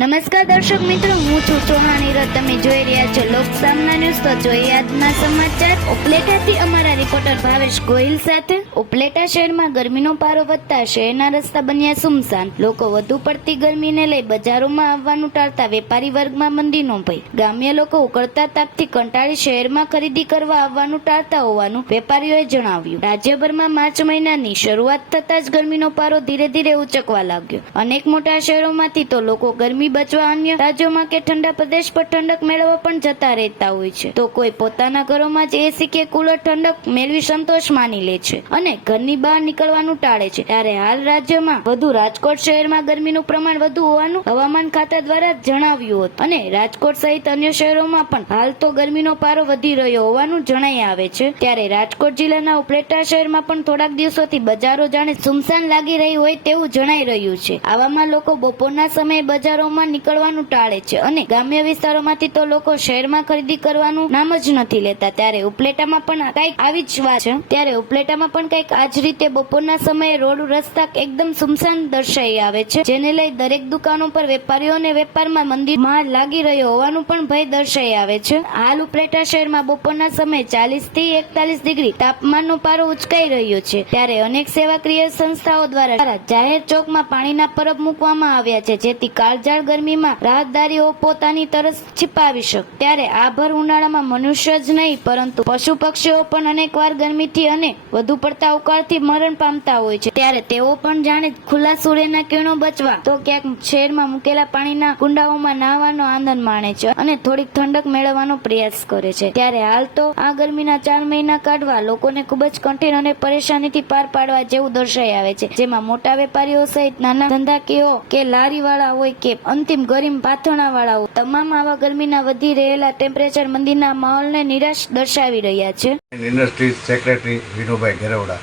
નમસ્કાર દર્શક મિત્રો, હું છું સોહાણી રથ. તમે જોઈ રહ્યા છો લોક સામના ન્યૂઝ. તો જોઈએ આજના સમાચાર. ઉપલેટાથી અમારા રિપોર્ટર ભાવેશ ગોહિલ સાથે. ઉપલેટા શહેરમાં ગરમીનો પારો વધતા શહેરના રસ્તા બન્યા સુમસાન. લોકો વધુ પડતી ગરમીને લઈ બજારોમાં આવવાનું ટાળતા વેપારી વર્ગમાં મંદીનો ભય. ગ્રામ્ય લોકો ઉકળતા તાપથી કંટાળી શહેરમાં ખરીદી કરવા આવવાનું ટાળતા હોવાનું વેપારીઓએ જણાવ્યું. રાજ્યભરમાં માર્ચ મહિનાની શરૂઆત થતાં જ ગરમીનો પારો ધીરે ધીરે ઉચકવા લાગ્યો. અનેક મોટા શહેરોમાંથી તો લોકો ગરમી બચવા અન્ય રાજ્યોમાં કે ઠંડા પ્રદેશ પર ઠંડક મેળવવા પણ જતા રહેતા હોય છે. તો કોઈ પોતાના ઘરોમાં જ એસી કે કુલર ઠંડક મેળવી સંતોષ માની લે છે અને ઘરની બહાર નીકળવાનું ટાળે છે. ત્યારે હાલ રાજ્યમાં વધુ રાજકોટ શહેરમાં ગરમીનું પ્રમાણ વધુ હોવાનું હવામાન ખાતા દ્વારા જણાવ્યું હતું અને રાજકોટ સહિત અન્ય શહેરોમાં પણ હાલ તો ગરમીનો પારો વધી રહ્યો હોવાનું જણાઈ આવે છે. ત્યારે રાજકોટ જિલ્લાના ઉપલેટા શહેરમાં પણ થોડાક દિવસોથી બજારો જાણે સુમસાન લાગી રહી હોય તેવું જણાઈ રહ્યું છે. આવામાં લોકો બપોરના સમયે બજારોમાં નીકળવાનું ટાળે છે અને ગ્રામ્ય વિસ્તારોમાંથી તો લોકો શહેરમાં ખરીદી કરવાનું નામ જ નથી લેતા. ત્યારે ઉપલેટામાં પણ કઈક આવી જ વાત છે. ત્યારે ઉપલેટામાં પણ કઈક આ જ રીતે બપોરના સમયે રોડ રસ્તા એકદમ સુમસાન દર્શાઈ આવે છે, જેને લઈ દરેક દુકાનો પર વેપારીઓને વેપારમાં મંદીમાં લાગી રહ્યો હોવાનું પણ ભય દર્શાઈ આવે છે. હાલ ઉપલેટા શહેરમાં બપોરના સમયે 40 થી 41 ડિગ્રી તાપમાનનો પારો ઉચકાઈ રહ્યો છે. ત્યારે અનેક સેવાકીય સંસ્થાઓ દ્વારા જાહેર ચોકમાં પાણીના પરબ મૂકવામાં આવ્યા છે, જેથી કાળઝાળ ગરમીમાં રાહતદારીઓ પોતાની તરસ छिपाવી શકે. ત્યારે આ ભર ઉનાળામાં મનુષ્ય જ નહીં પરંતુ પશુ પક્ષીઓ પણ અનેકવાર ગરમીથી અને વધુ પડતા ઉકાળથી મરણ પામતા હોય છે. ત્યારે તેઓ પણ જાણે ખુલ્લા સૂર્યના કિરણો બચવા તો ક્યાંક શહેરમાં મૂકેલા પાણીના કુંડાઓમાં નહાવાનો આનંદ માણે છે અને થોડીક ઠંડક મેળવવાનો પ્રયાસ કરે છે. ત્યારે હાલ તો આ ગરમીના 4 મહિના કાઢવા લોકોને ખૂબ જ કઠિન અને પરેશાનીથી પાર પાડવા જેવું દર્શાઈ આવે છે, જેમાં મોટા વેપારીઓ સહિત નાના ધંધાકીઓ કે લારીવાળા હોય કે અંતિમ ગરીબ પાથરણા વાળાઓ તમામ આવા ગરમીના વધી રહેલા ટેમ્પરેચર મંદીના માહોલને નિરાશ દર્શાવી રહ્યા છે. Industries secretary Vinubhai Gherwada.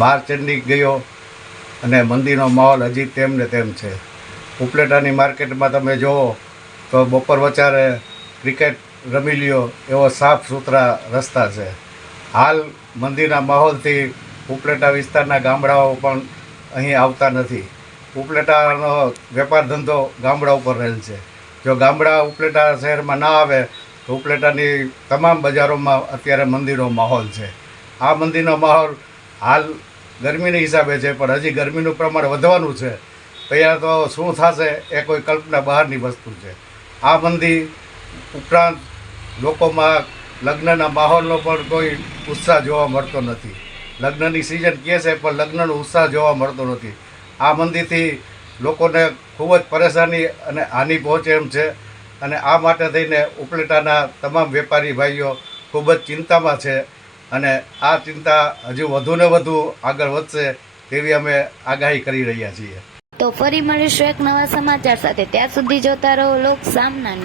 12 ચંડી ગયો અને મંદીનો માહોલ હજી તેમ ને તેમ છે. ઉપલેટાની માર્કેટમાં તમે જુઓ તો બપોર વચારે ક્રિકેટ રમી લ્યો એવો સાફ સુથરા રસ્તા છે. હાલ મંદીના માહોલથી ઉપલેટા વિસ્તારના ગામડાઓ પણ અહીં આવતા નથી. ઉપલેટાનો વેપાર ધંધો ગામડા ઉપર રહેલ છે. જો ગામડા ઉપલેટા શહેરમાં ના આવે તો ઉપલેટાની તમામ બજારોમાં અત્યારે મંદીનો માહોલ છે. આ મંદીનો માહોલ હાલ ગરમીના હિસાબે છે, પણ હજી ગરમીનું પ્રમાણ વધવાનું છે. ત્યાં તો શું થશે એ કોઈ કલ્પના બહારની વસ્તુ છે. આ મંદી ઉપરાંત લોકોમાં લગ્નના માહોલનો પણ કોઈ ઉત્સાહ જોવા મળતો નથી. લગ્નની સિઝન કહે છે પણ લગ્નનો ઉત્સાહ જોવા મળતો નથી. આ મંદીથી લોકોને ખૂબ જ પરેશાની અને હાનિ પહોંચે એમ છે અને આ માટે થઈને ઉપલેટાના તમામ વેપારી ભાઈઓ ખૂબ જ ચિંતામાં છે અને આ ચિંતા હજુ વધુને વધુ આગળ વધશે તેવી અમે આગાહી કરી રહ્યા છીએ. તો ફરી મળીશું એક નવા સમાચાર સાથે. ત્યાં સુધી જોતા રહો લોક સામના.